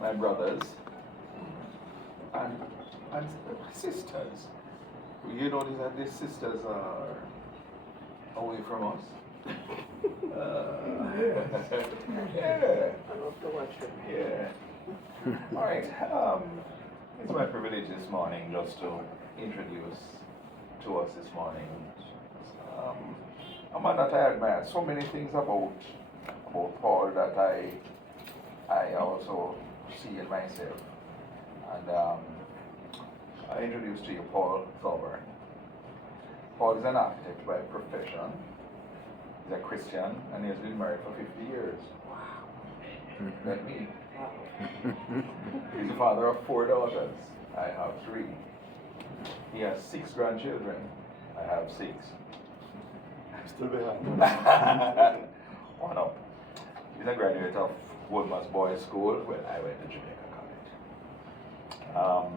my brothers, and my sisters. You notice that these sisters are away from us. Yeah. I love to watch them. Yeah. All right. It's my privilege this morning just to introduce to us this morning a man that I admire. So many things about Paul that I also see in myself. And I introduce to you Paul Thorbourne. Paul is an architect by profession. He's a Christian and he has been married for 50 years. Wow. Like me. He's the father of 4 daughters. I have 3. He has 6 grandchildren. I have 6. I'm still behind. One up. He's a graduate of Woodman's Boys School, where I went to Jamaica College.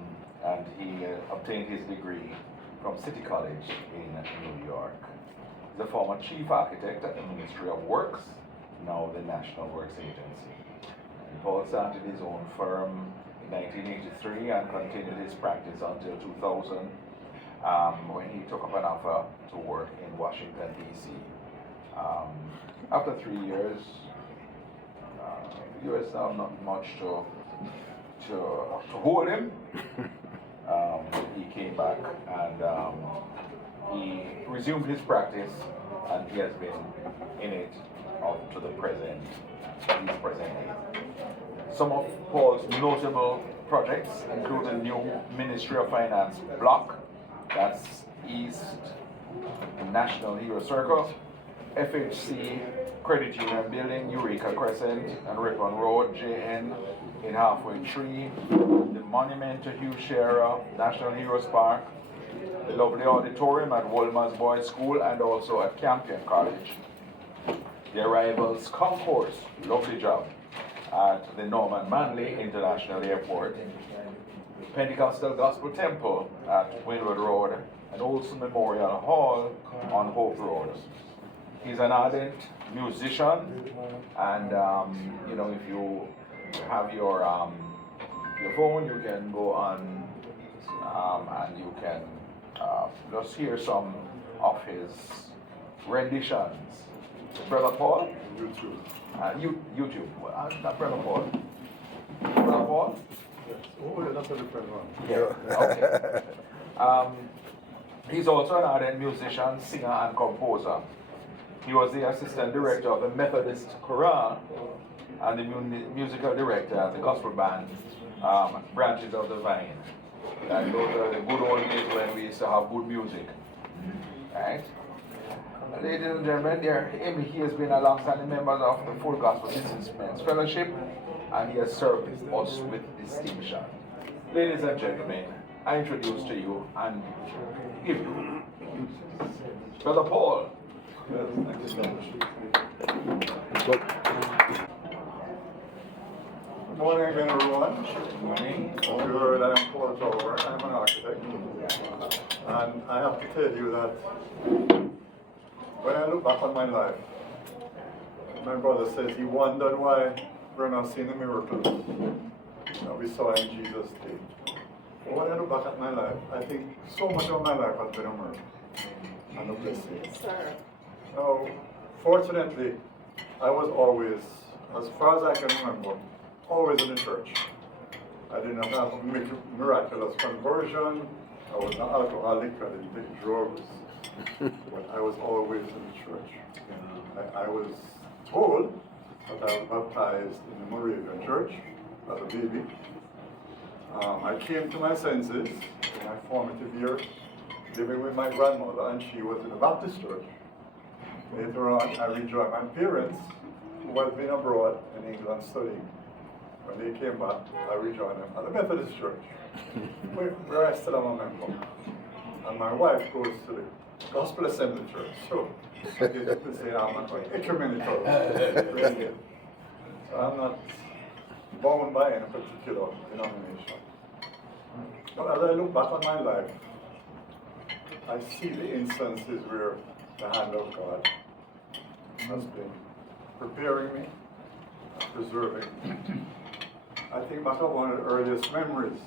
And he obtained his degree from City College in New York. He's a former chief architect at the Ministry of Works, now the National Works Agency. And Paul started his own firm in 1983 and continued his practice until 2000 when he took up an offer to work in Washington, D.C. After 3 years, the U.S. now not much to hold him. He came back and he resumed his practice, and he has been in it up to the present. His present day. Some of Paul's notable projects include the new Ministry of Finance block, that's East National Hero Circle, FHC Credit Union Building, Eureka Crescent and Ripon Road, JN in Halfway Tree, the monument to Hugh Shearer, National Heroes Park, the lovely auditorium at Woodman's Boys School and also at Campion College. The Arrivals Concourse, lovely job, at the Norman Manley International Airport, Pentecostal Gospel Temple at Windward Road, and Olson Memorial Hall on Hope Road. He's an ardent musician, and you know, if you have your phone, you can go on and you can just hear some of his renditions. Brother Paul? YouTube. YouTube. Not Brother Paul. Brother Paul? Yes. Oh, that's a different one. Yeah. Okay. He's also an ardent musician, singer, and composer. He was the assistant director of the Methodist Chorale and the musical director at the gospel band Branches of the Vine. And those are the good old days when we used to have good music. Right? Ladies and gentlemen, he has been alongside the members of the Full Gospel Businessmen's Fellowship, and he has served us with distinction. Ladies and gentlemen, I introduce to you and give you Brother Paul. Yes, thank you so much. Good morning again, everyone. Good morning. You heard I'm Paul Thorbourne. I'm an architect. And I have to tell you that when I look back on my life, my brother says he wondered why we're not seeing the miracles that we saw in Jesus' day. But when I look back at my life, I think so much of my life has been a miracle and a blessing. Yes, sir. Now, fortunately, I was always, as far as I can remember, always in the church. I did not have a miraculous conversion. I was not alcoholic. I didn't take drugs. But I was always in the church. I was told that I was baptized in the Moravian church as a baby. I came to my senses in my formative years, living with my grandmother, and she was in the Baptist church. Later on, I rejoined my parents, who had been abroad in England studying. When they came back, I rejoined them at the Methodist church, where I still am a member. And my wife goes to the Gospel Assembly Church, so I get to say I'm an ecumenical Christian. So I'm not bound by any particular denomination. But as I look back on my life, I see the instances where the hand of God has been preparing me, preserving me, I think back of one of the earliest memories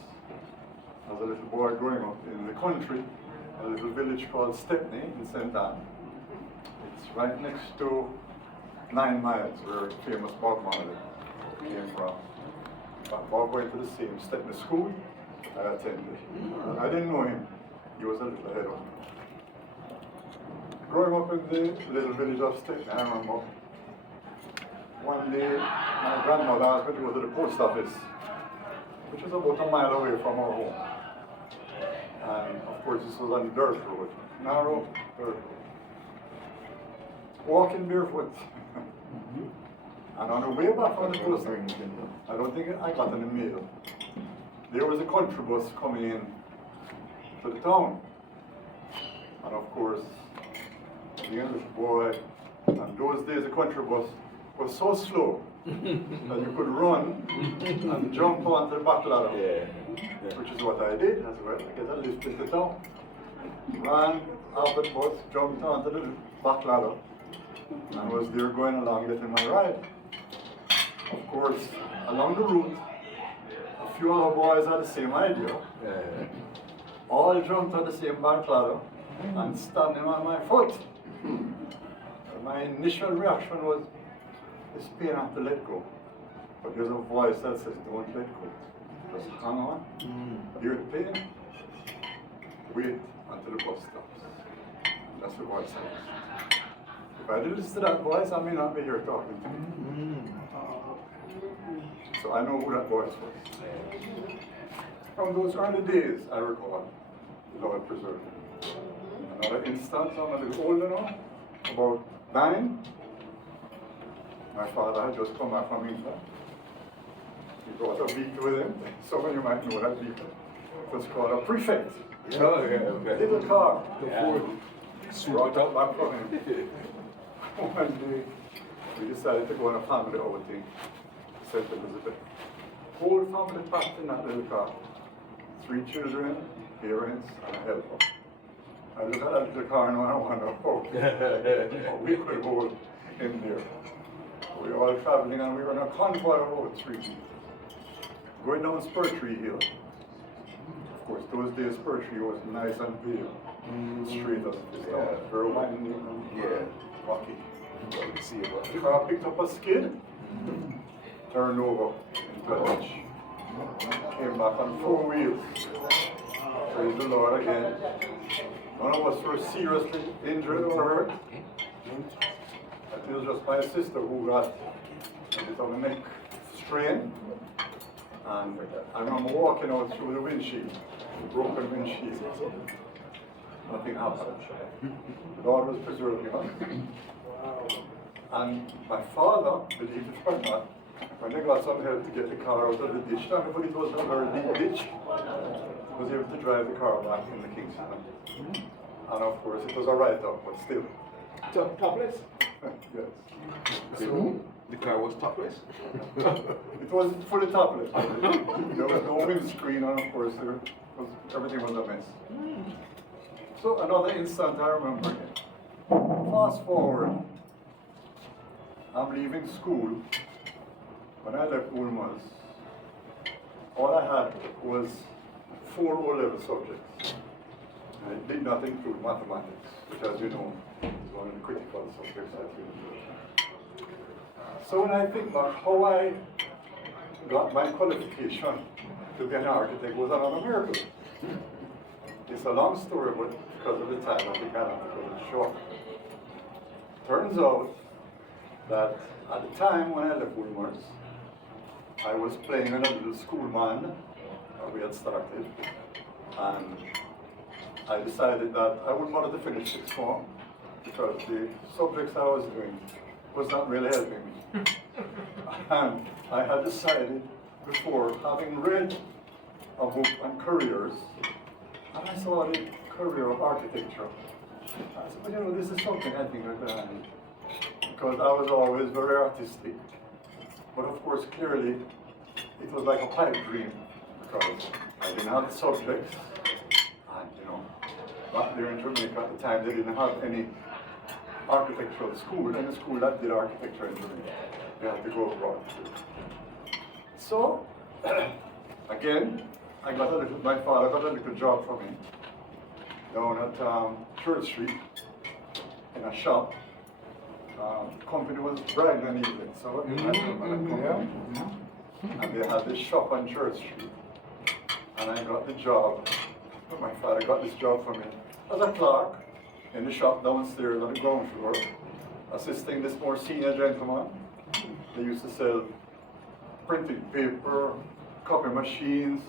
as a little boy growing up in the country, a little village called Stepney in St. Anne. It's right next to 9 Miles, where the famous Bob Marley came from. Bob went to the same Stepney school I attended. I didn't know him. He was a little ahead of me. Growing up in the little village of Stepney, I remember one day my grandmother asked me to go to the post office, which is about a mile away from our home. And of course this was on dirt road, narrow dirt road. Walking barefoot. And on the way back from the post office, I don't think I got in the middle. There was a country bus coming in to the town. And of course, being a little boy, and those days the country bus was so slow that you could run and jump onto the back ladder, which is what I did as well. I get a lift into town, ran after the bus, jumped onto the back ladder, and was there going along getting my ride. Of course, along the route, a few other boys had the same idea. All jumped on the same back ladder and standing on my foot. My initial reaction was, this pain I have to let go. But there's a voice that says, don't let go. Just hang on. Hear the pain. Wait until the bus stops. That's the voice I was. If I didn't listen to that voice, I may not be here talking to you. So I know who that voice was. From those early days, I recall, the Lord preserved me. Another instance, I'm a little older now, about 9. My father had just come back from England. He brought a vehicle with him. Some of you might know that vehicle. It was called a prefect. Oh, yeah, okay. Little car. Yeah. Brought up back from him. One day, we decided to go on a family outing. St. Elizabeth. Whole family packed in that little car. 3 children, parents, and a helper. I look at that little car and I wonder, how we could hold in there. We were all traveling and we were in a convoy of about 3 people. Going down Spur Tree Hill. Of course, those days Spur Tree was nice and paved. Straight as it is now. Very winding and rocky. The car picked up a skid, turned over into a ditch. Came back on 4 wheels. Praise the Lord again. None of us were seriously injured or hurt. It was just my sister who got a bit of a neck strain. And I remember walking out through the windshield, broken windshield. Nothing happened. The Lord was preserving us. And my father, believe it or not, when they got some help to get the car out of the ditch, not because it was a very deep ditch, was able to drive the car back in the Kingston. And of course it was a write-up, but still. Topless? Yes. So the car was topless? It was fully topless. There was no windscreen, and of course everything was a mess. So another instant I remember. Fast forward, I'm leaving school. When I left Ulmer's, all I had was 4 O-level subjects. And it did not include mathematics, which, as you know, is one of the critical subjects at university. So when I think back how I got my qualification to be an architect was another miracle. It's a long story, but because of the time, I think I have to cut it short. Turns out that at the time when I left Ulmer's, I was playing in a little school band that we had started, and I decided that I wouldn't want to finish 6th form because the subjects I was doing was not really helping me. And I had decided before, having read a book on careers, and I saw the career of architecture. I said, well, this is something I think I'm going to do. Because I was always very artistic. But of course, clearly, it was like a pipe dream. Because I didn't have the subjects. And, back there in Jamaica at the time, they didn't have any architectural school, any school that did architecture in Jamaica. They had to go abroad. So, Again, my father got a little job for me down at Church Street in a shop. Company was Brian and Evelyn, so you had them at a company. And they had this shop on Church Street. And I got the job, my father got this job for me as a clerk in the shop downstairs on the ground floor, assisting this more senior gentleman. They used to sell printing paper, copy machines.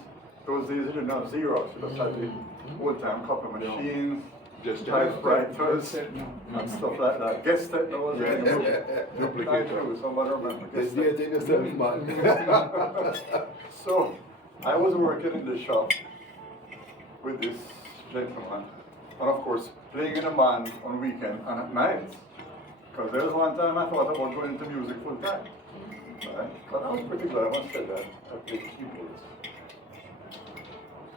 Those days they didn't have Xerox, you just had the old-time copy machines, Just typewriters, and stuff like that. Guess that there was a Duplicator. Somebody remember. It's the thing yourself, man. So I was working in the shop with this gentleman, and of course playing in a band on weekend and at night. Because there was one time I thought about going into music full time. Right? But I was pretty glad I must say that I played keyboards.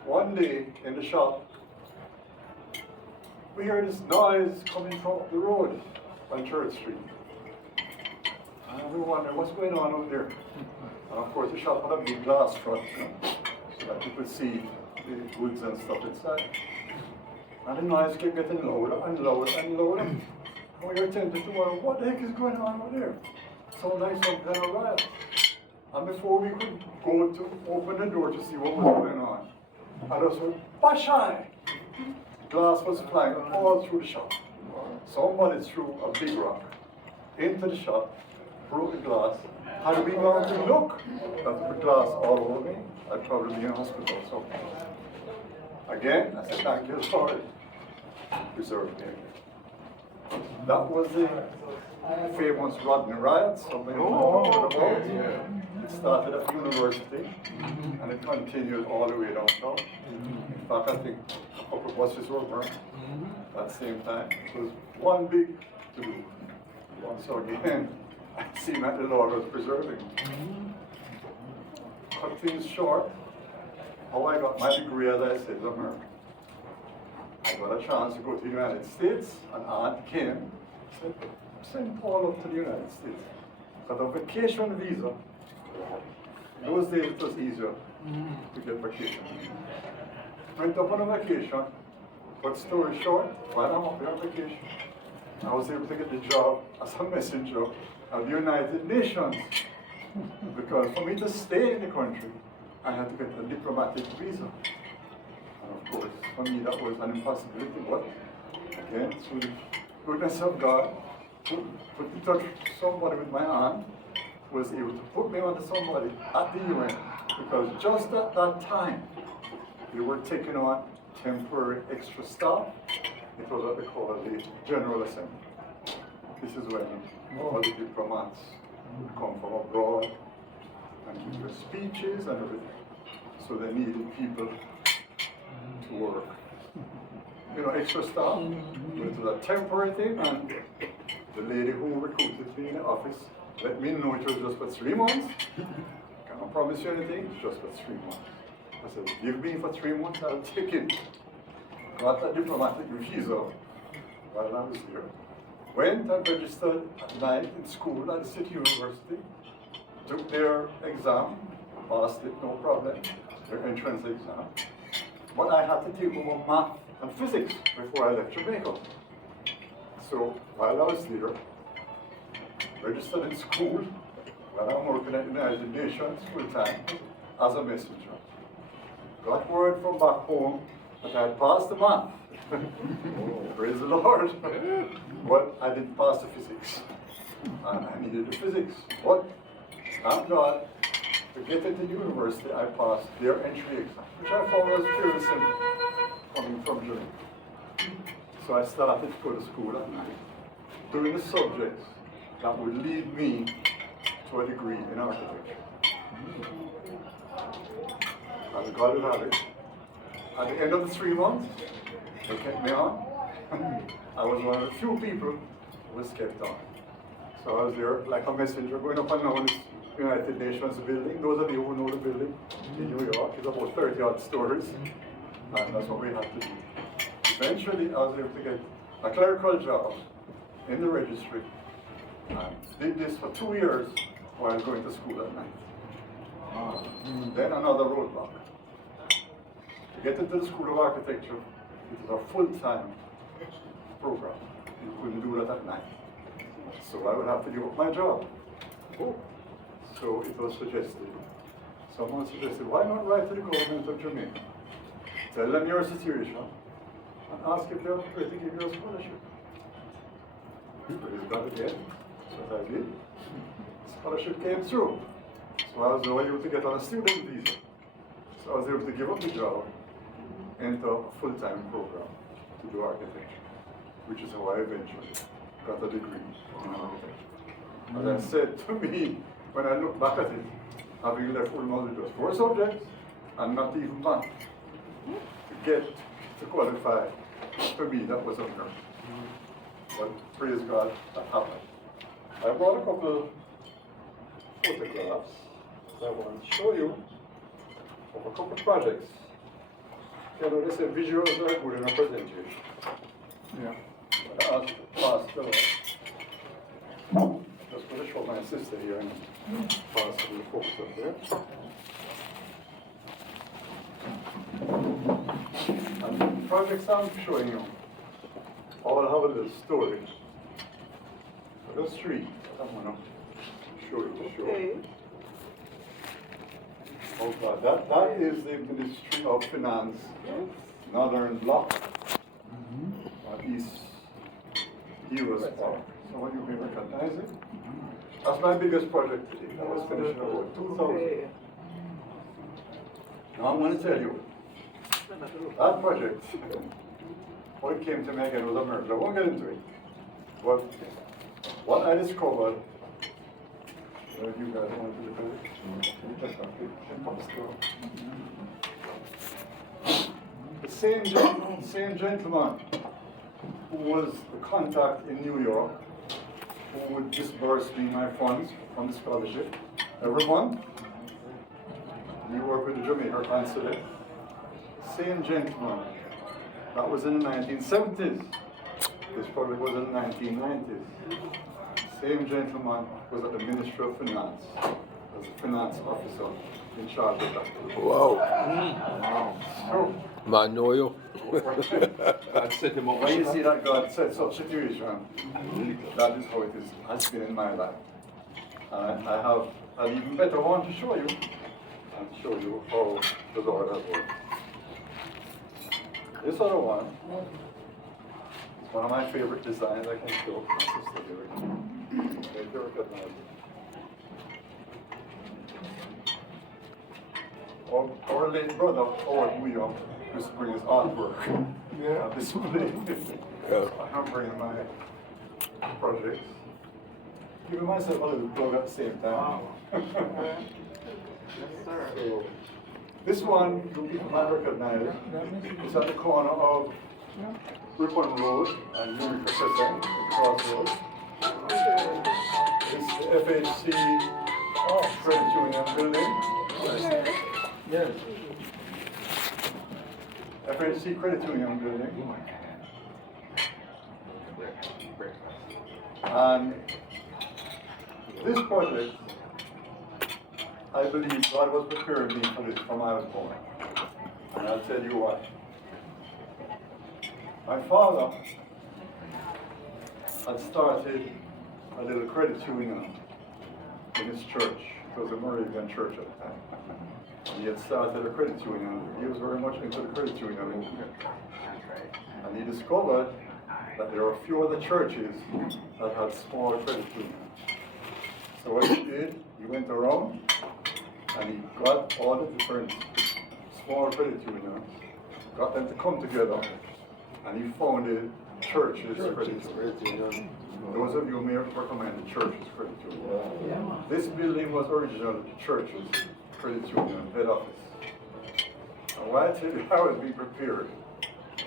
One day in the shop, we heard this noise coming from the road on Church Street. And we wondered what's going on out there. And of course the shop had a big glass front, so that you could see the goods and stuff inside. And the noise kept getting louder and louder and louder. And we were tempted to wonder, what the heck is going on out there? Sound like some kind of riot. And before we could go to open the door to see what was going on, I just went, Bashai! Glass was flying all through the shop. Somebody threw a big rock into the shop, broke the glass. Had we gone to look at the glass all over me, I'd probably be in hospital. So again, I said, thank you, Lord, preserve me. That was the famous Rodney riots, something about. It started at university and it continued all the way downtown. In fact, I think a couple of buses were burned at the same time. It was one big to-do. So again, I see that the Lord was preserving. Cut things short, how I got my degree, as I said, is America. I got a chance to go to the United States. An aunt came, said, send Paul up to the United States. Got a vacation visa. In those days it was easier to get vacation. Went up on a vacation, but story short, while I'm up here on vacation, I was able to get the job as a messenger of the United Nations. Because for me to stay in the country, I had to get a diplomatic visa. And of course, for me that was an impossibility, but again, through the goodness of God, put in touch with somebody with my aunt, was able to put me onto somebody at the UN, because just at that time, they were taking on temporary extra staff. It was what they call the General Assembly. This is when all the diplomats would come from abroad and give their speeches and everything. So they needed people to work. You know, extra staff. It was a temporary thing, and the lady who recruited me in the office let me know it was just for 3 months. Can't promise you anything, it's just for 3 months. I said, give me for 3 months, I'll take it. Got a diplomatic visa while I was here. Went and registered at night in school at the City University. Took their exam, passed it, no problem, their entrance exam. But I had to take over math and physics before I left Jamaica. So while I was there, registered in school, while I'm working at the United Nations full time as a messenger. Got word from back home that I had passed the math. Praise the Lord. But I didn't pass the physics. And I needed the physics. But thank God, to get into university, I passed their entry exam, which I found was fairly simple, coming from Jamaica. So I started to go to school at night, doing the subjects that would lead me to a degree in architecture. As God will have it, at the end of the 3 months, they kept me on. I was one of the few people who was kept on. So I was there like a messenger going up and down this United Nations building. Those of you who know the building in New York, it's about 30 odd stories. And that's what we had to do. Eventually, I was able to get a clerical job in the registry. And did this for 2 years while going to school at night. Then another roadblock. To get into the School of Architecture, it is a full-time program. You couldn't do that at night. So I would have to give up my job. So it was suggested, someone suggested, why not write to the government of Jamaica? Tell them your situation and ask if they are prepared to give you a scholarship. Praise God again. That's what I did. Scholarship came through. So I was able to get on a student visa. So I was able to give up the job, enter a full-time program to do architecture, which is how I eventually got a degree in architecture. As I said to me, when I look back at it, having left almost just 4 subjects and not even one, to get to qualify, for me that was unheard. But praise God, that happened. I brought a couple photographs that I want to show you of a couple projects. You know, they say visuals are good in a presentation. Yeah. I asked the pastor, just going to show my sister here and pastor the folks up there. And the projects I'm showing you all have a little story. But those 3 that I'm going to show you to show. Okay. Oh God, that is the Ministry of Finance, Northern Block, East Heroes Park. So when you may recognize it, that's my biggest project today. That was finished in about 2000. Okay. Now I'm going to tell you, that project, when it came to me again, was a miracle. I won't get into it. But what I discovered, you guys want to look at it? The same gentleman who was the contact in New York, who would disburse me my funds from the scholarship every month. We work with the Jamaica consulate. Same gentleman. That was in the 1970s. This project was in the 1990s. Same gentleman was at the Ministry of Finance as a finance officer in charge of that. Wow. So, Man, know you. God set him up. when you see that God set such situation, that is how it is, has been in my life. And I have an even better one to show you, and show you how the Lord has worked. This other one is one of my favorite designs I can show my sister here. They recognize it. Our late brother, Howard William, used to bring his artwork. Yeah, this Yeah. I'm bringing my projects. Giving myself a little plug at the same time. Yes, sir. So, this one, you might recognize it. It's at the corner of Ripon Road and New Crescent, crossroads. It's the FHC Credit Union building. Yes. FHC Credit Union building. And this project, I believe God was preparing me for this from I was born. And I'll tell you why. My father had started a little credit union in his church. It was a Moravian church at the time. And he had started a credit union. He was very much into the credit union movement. And he discovered that there were a few other churches that had small credit unions. So what he did, he went around and he got all the different small credit unions, got them to come together, and he founded Churches Credit Union. Those of you who may recommend the Churches Credit Union. This building was originally the Churches Credit Union head office. And why I tell you I was being prepared.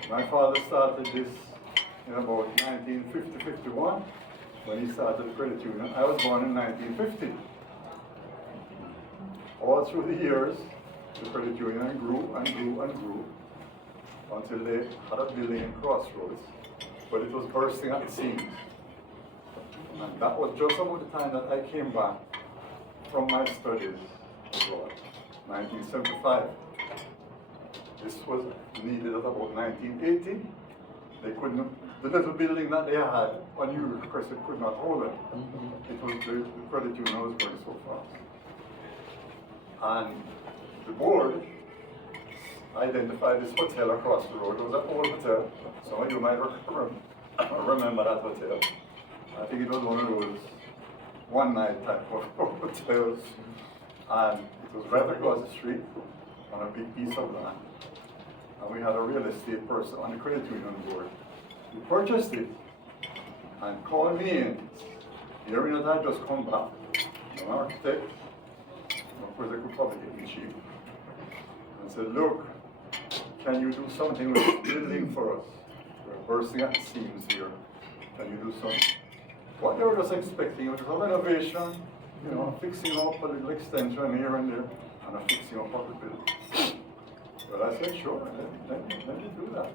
My father started this in about 1950-51 when he started the credit union. I was born in 1950. All through the years, the credit union grew and grew and grew until they had a building in Crossroads, but it was bursting at the seams. And that was just about the time that I came back from my studies abroad. 1975. This was needed at about 1980. They couldn't, the little building that they had on New Crescent could not hold it. It was the credit union was going so fast. And the board identified this hotel across the road. It was an old hotel. Some of you might remember that hotel. I think it was one of those one-night type of hotels. And it was right across the street on a big piece of land. And we had a real estate person on the credit union board who purchased it and called me in, hearing that I just come back, an architect, of course they could probably get me cheap, and said, look, can you do something with the building for us? We're bursting at the seams here. Can you do something? What they were just expecting was a renovation, you know, fixing up a little extension here and there, and a fixing up of the building. But I said, sure, let me do that.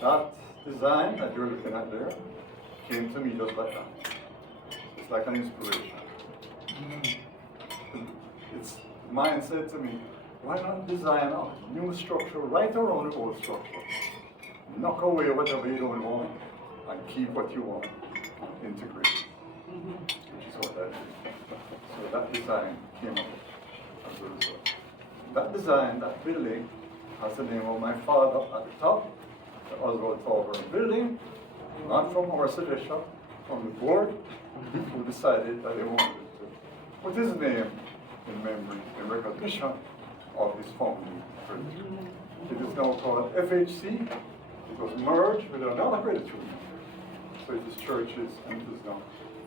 That design that you're looking at there came to me just like that. It's like an inspiration. Its mind said to me, why not design a new structure right around the old structure? Knock away whatever you don't want and keep what you want and integrate it. Which is what I did. So that design came up as a result. That design, that building, has the name of my father at the top, the Oswald Thorbourne building, not from our suggestion, from the board, who decided that they wanted to put his name in memory, in recognition of his family. It is now called FHC. It was merged with another credit union. So it is churches and it is now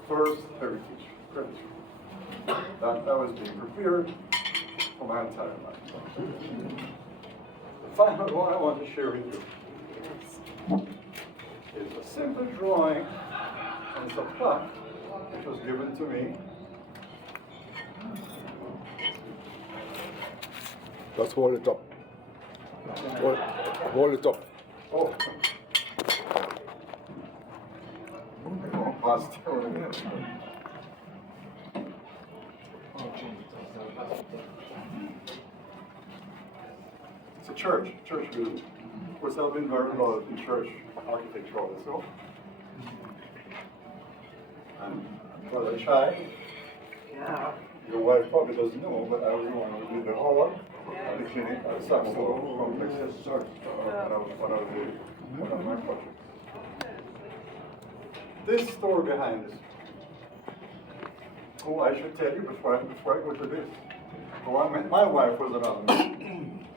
First Heritage Credit Union. That was being prepared for my entire life. The final one I want to share with you is a simple drawing, and it's a plaque which was given to me. Just hold it up. Hold it up. Oh. Past. It's a church building. Of course, I've been very involved in church architecture also. And for a child, Yeah. your wife probably doesn't know, but I was the one who did the hall and the clinic at Saxo Complex. One of my projects. This store behind us. Oh, I should tell you before I go to this. Oh, my wife was around me.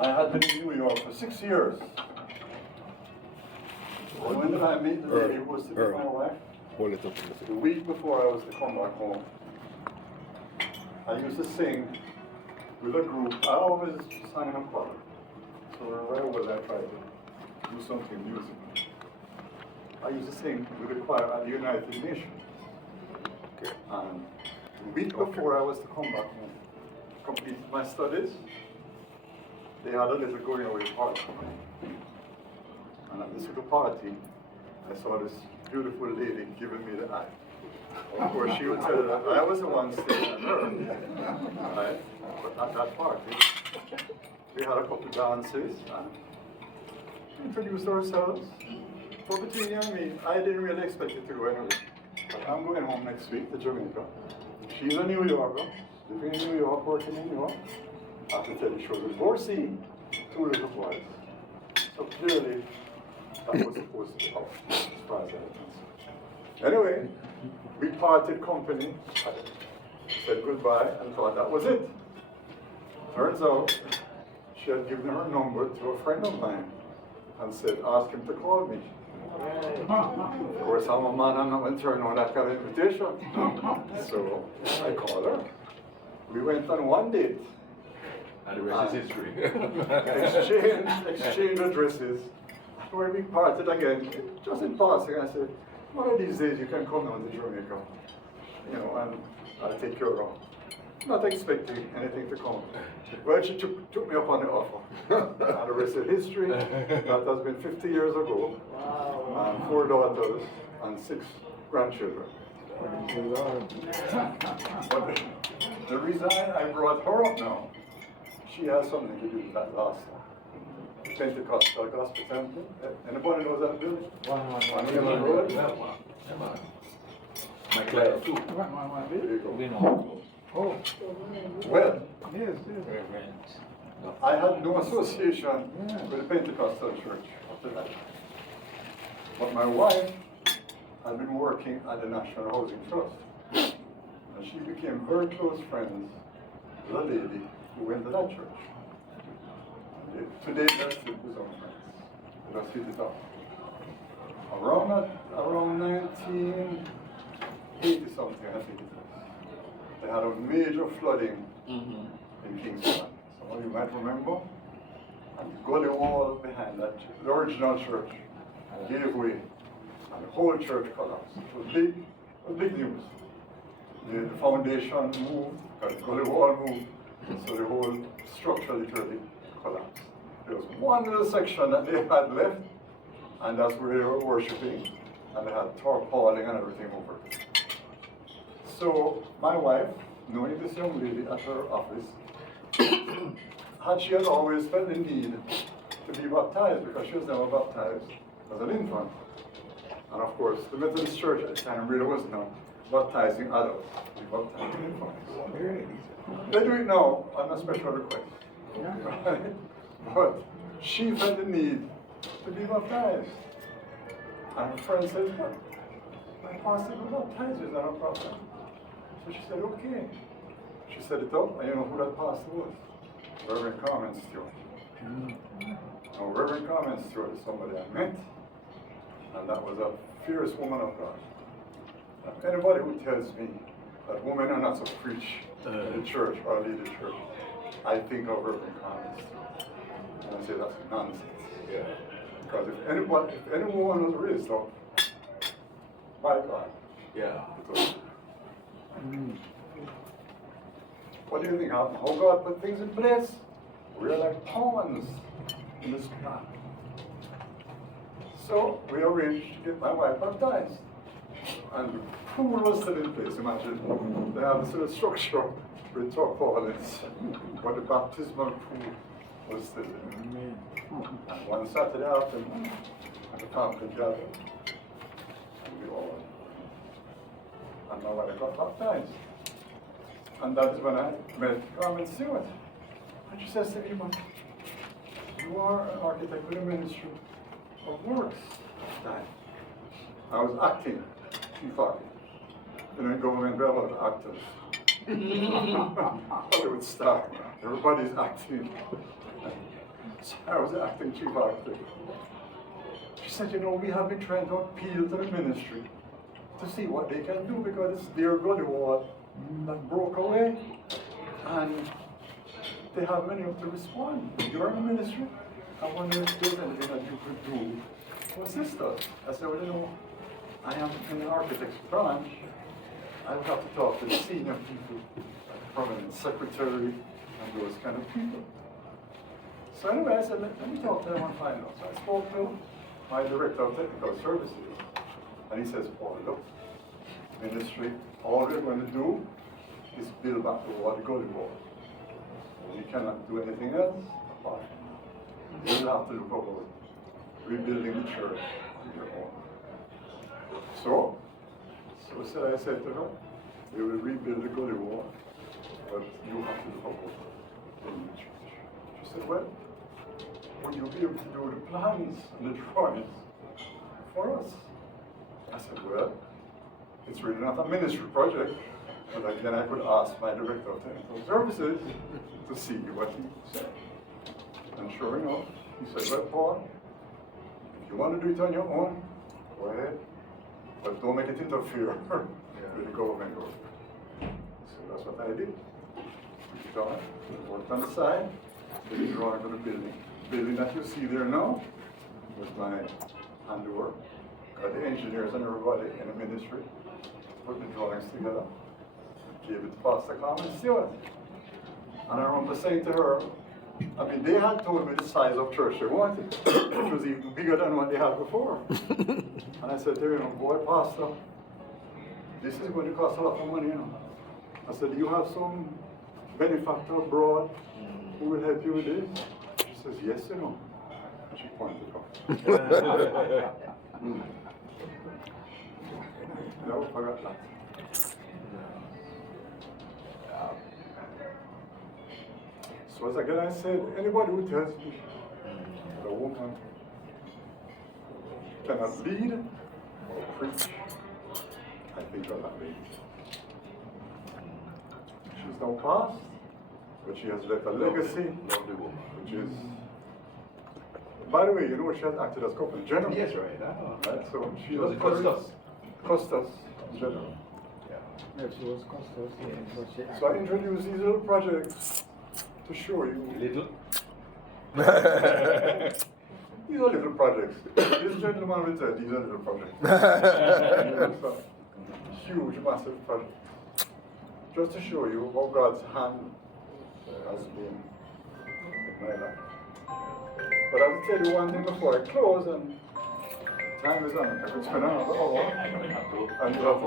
I had been in New York for 6 years. And when did I meet the lady who was to be my wife? Hold it up. The week before I was to come back home, I used to sing with a group. I always sang in a choir. So wherever was I tried to do something musical. I used to sing with the choir at the United Nations. Okay. And the week before I was to come back home, complete my studies, they had a little going away party. And at this little party, I saw this beautiful lady giving me the eye. Of course, she would tell her that I was the one staying at her. Right? But at that party, we had a couple dances and we introduced ourselves. For between you and me, I didn't really expect it to go anywhere. But I'm going home next week to Jamaica. She's a New Yorker, living in New York, working in New York. I have to tell you, she was divorcee, 2 little boys. So clearly, that was supposed to be off, as far as I was concerned. Anyway, we parted company, said goodbye, and thought that was it. Turns out, she had given her number to a friend of mine and said, ask him to call me. Of course, I'm a man, I'm not going to turn on that kind of invitation. So I called her. We went on one date. And the rest is history. Exchange addresses. When we parted again, just in passing, I said, one of these days you can come down to Jamaica, you know, and I'll take your own. Not expecting anything to come. Well, she took me up on the offer. And the rest is history. That has been 50 years ago. Wow. And 4 daughters and 6 grandchildren. But the reason I brought her up now, she has something to do with that last time. Pentecostal Gospel Temple. Anybody knows that building? On Hill Road? My client too. There you go. We know. Oh, Well, yes, yes. Reverend. I had no association with the Pentecostal church after that. But my wife had been working at the National Housing Trust. And she became very close friends with a lady who went to that church. Today, they're still bosom friends. They just hit it off. Around 1980 something, I think it was, they had a major flooding in Kingston. Some of you might remember. And the gully wall behind that, the original church, gave way, and the whole church collapsed. It was big news. The foundation moved, the gully wall moved, so the whole structure literally collapsed. There was one little section that they had left, and that's where they were worshiping, and they had tarpaulin and everything over it. So my wife, knowing this young lady at her office, she had always felt the need to be baptized because she was never baptized as an infant. And of course, the Methodist Church at the time really was not baptizing adults, they baptizing infants. They do it now on a special request. Right? But she felt the need to be baptized. And her friend said, "What? My pastor will baptize you, is that a problem?" So she said, "Okay." She set it up, and you know who that pastor was? Reverend Carmen Stewart. Now, Reverend Carmen Stewart is somebody I met, and that was a fierce woman of God. And anybody who tells me that women are not to preach in the church or lead the church, I think of Reverend Carmen Stewart. And I say that's nonsense. Yeah. Because if any woman was raised up by God, Yeah. it was. What do you think happened? How God put things in place? We're like pawns in this plan. So we arranged to get my wife baptized. And the pool was still in place. Imagine they have this little structure with tarpaulins, but the baptismal pool was still there. And one Saturday afternoon, at the family gathered, and we all, and my wife got baptized. And that is when I met Carmen Stewart. And she says to me, "But you are an architect with a ministry of works." I was acting, chief architect. You know, in government, we have a lot of actors. Hollywood star. Everybody's acting. So I was acting chief architect. She said, "You know, we have been trying to appeal to the ministry to see what they can do because it's their gully wall that broke away, and they have many of to respond. You're in the ministry. I wonder if there's anything that you could do to assist us." I said, "Well, you know, I am in the architect's branch. I would have to talk to the senior people, like the permanent secretary, and those kind of people." So anyway, I said, let me talk to them and find out. So I spoke to my director of technical services, and he says, "Oh, look, ministry, all we're going to do is build back the wall, the gully wall. We cannot do anything else apart from that. We'll have to look about rebuilding the church on your own." So I said to her, "We will rebuild the gully wall, but you have to look about building the church." She said, "Well, would you be able to do the plans and the drawings for us?" I said, "Well, it's really not a ministry project, but then I could ask my director of technical services to see what he said." And sure enough, he said, "Well, Paul, if you want to do it on your own, go ahead, but don't make it interfere with the government work." So that's what I did. Took it on, worked on the side, did the drawing for the building. The building that you see there now was my handiwork. Got the engineers and everybody in the ministry, put the drawings together, gave it to Pastor Carmen Stewart. And I remember saying to her, I mean, they had told me the size of church they wanted, which was even bigger than what they had before. And I said to her, "You know, boy, Pastor, this is going to cost a lot of money, you know. I said, do you have some benefactor abroad who will help you with this? She says, yes, you know. And she pointed out. Never forgot that. So as again I said, anybody who tells me that a woman cannot lead or preach, I think of that lady. She's now passed, but she has left a legacy, which is, by the way, you know she has acted as company general. Yes, right. Right? So she was has a Custos. Custos general. Yeah, she was Custos. Yeah, So I introduce these little projects to show you. Little. These are little projects. This gentleman will tell these are little projects. Huge, massive project. Just to show you how God's hand has been in my life. But I will tell you one thing before I close, and time is on. I could spend another hour. And you have to.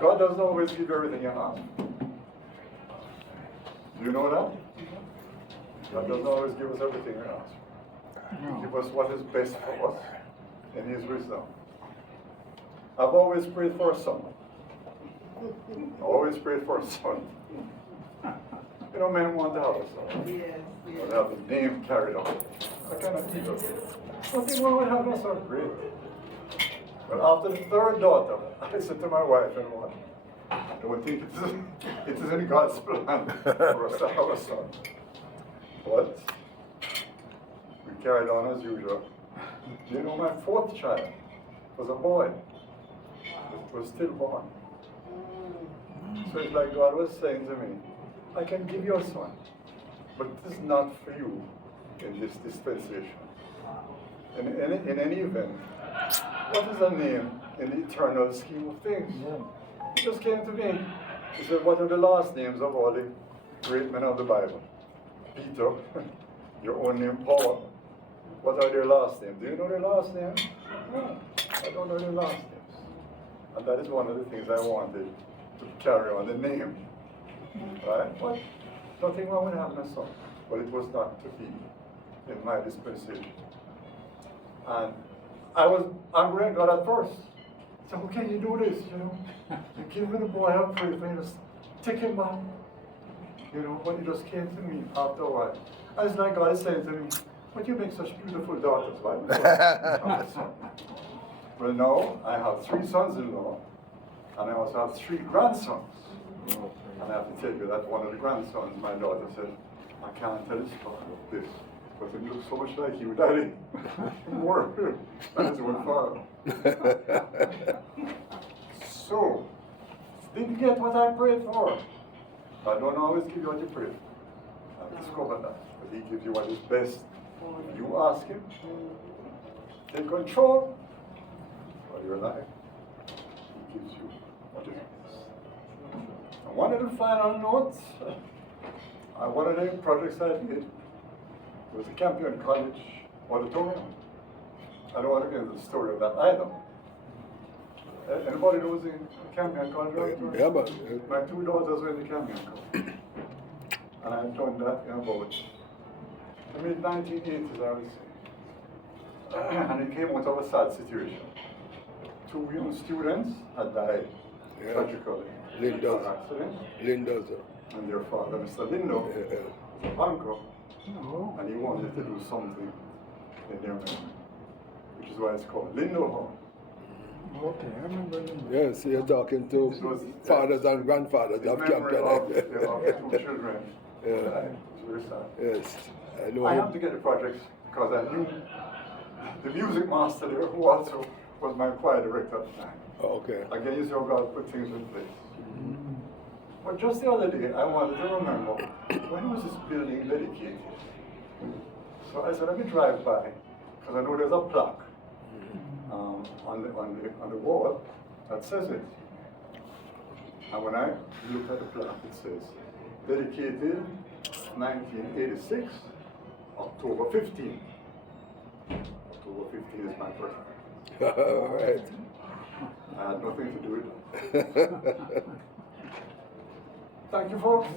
God doesn't always give you everything you have. Do you know that? God doesn't always give us everything we ask. He gives us what is best for us in His wisdom. I've always prayed for a son. Always prayed for a son. You know, men want to have a son. Yes, Or have the name carried on. I cannot keep it. Nothing wrong with having a son, great. But after the third daughter, I said to my wife and one, I don't think it is in God's plan for us to have a son. But we carried on as usual. You know, my fourth child was a boy. It was stillborn. So it's like God was saying to me, I can give you a son, but it is not for you in this dispensation. In any event, what is a name in the eternal scheme of things? He just came to me. He said, what are the last names of all the great men of the Bible? Peter, your own name, Paul. What are their last names? Do you know their last names? No, I don't know their last names. And that is one of the things I wanted to carry on, the name. Right? But nothing wrong with having a son. But it was not to be in my dispensation. And I was angry at God at first. I said, how can you do this? You know, you give me the boy, I pray for him, just take him back. You know, but he just came to me after a while. I was like, God is saying to me, but you make such beautiful daughters, why would you have a son? Well, now I have 3 sons-in-law, and I also have 3 grandsons. And I have to tell you that one of the grandsons, my daughter said, I can't tell the story of this, but it looks so much like you, Daddy. More than his own father. So, didn't get what I prayed for. I don't always give you what you pray for. I've discovered that. But He gives you what is best. You ask Him. Take control of your life. He gives you what is best. And one of the final notes, one of the projects I did was the Campion College auditorium. I don't want to get into the story of that either. Anybody knows the Campion College auditorium? Yeah, but My 2 daughters were in the Campion College. And I've done that in about the mid-1980s, I would say. And it came out of a sad situation. 2 young students had died tragically in an accident. Linda's. And their father, Mr. Lindo, was a banker, and he wanted to do something in their memory, which is why it's called Lindo Hall. Okay, I remember them. Yes, you're talking to fathers and grandfathers of memory Campion. of 2 children. Yeah. It's very sad. Yes, I know I him. have to get the projects because I knew the music master there, who also was my choir director at the time. Oh, okay. Again, you see how God put things in place. But just the other day, I wanted to remember, when was this building dedicated? So I said, let me drive by, because I know there's a plaque on the wall that says it. And when I looked at the plaque, it says, dedicated 1986, October 15. October 15 is my birthday. All right. I had nothing to do with that. Thank you, folks.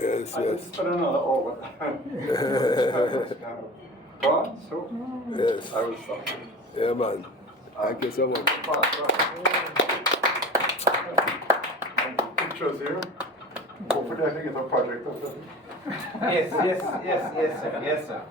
Yes, I could yes. spend another hour. Gone, so Yes. I will stop. Yeah, man. Thank you so much. Pictures here. Hopefully I can get a project of them. Yes, sir. Yes, sir.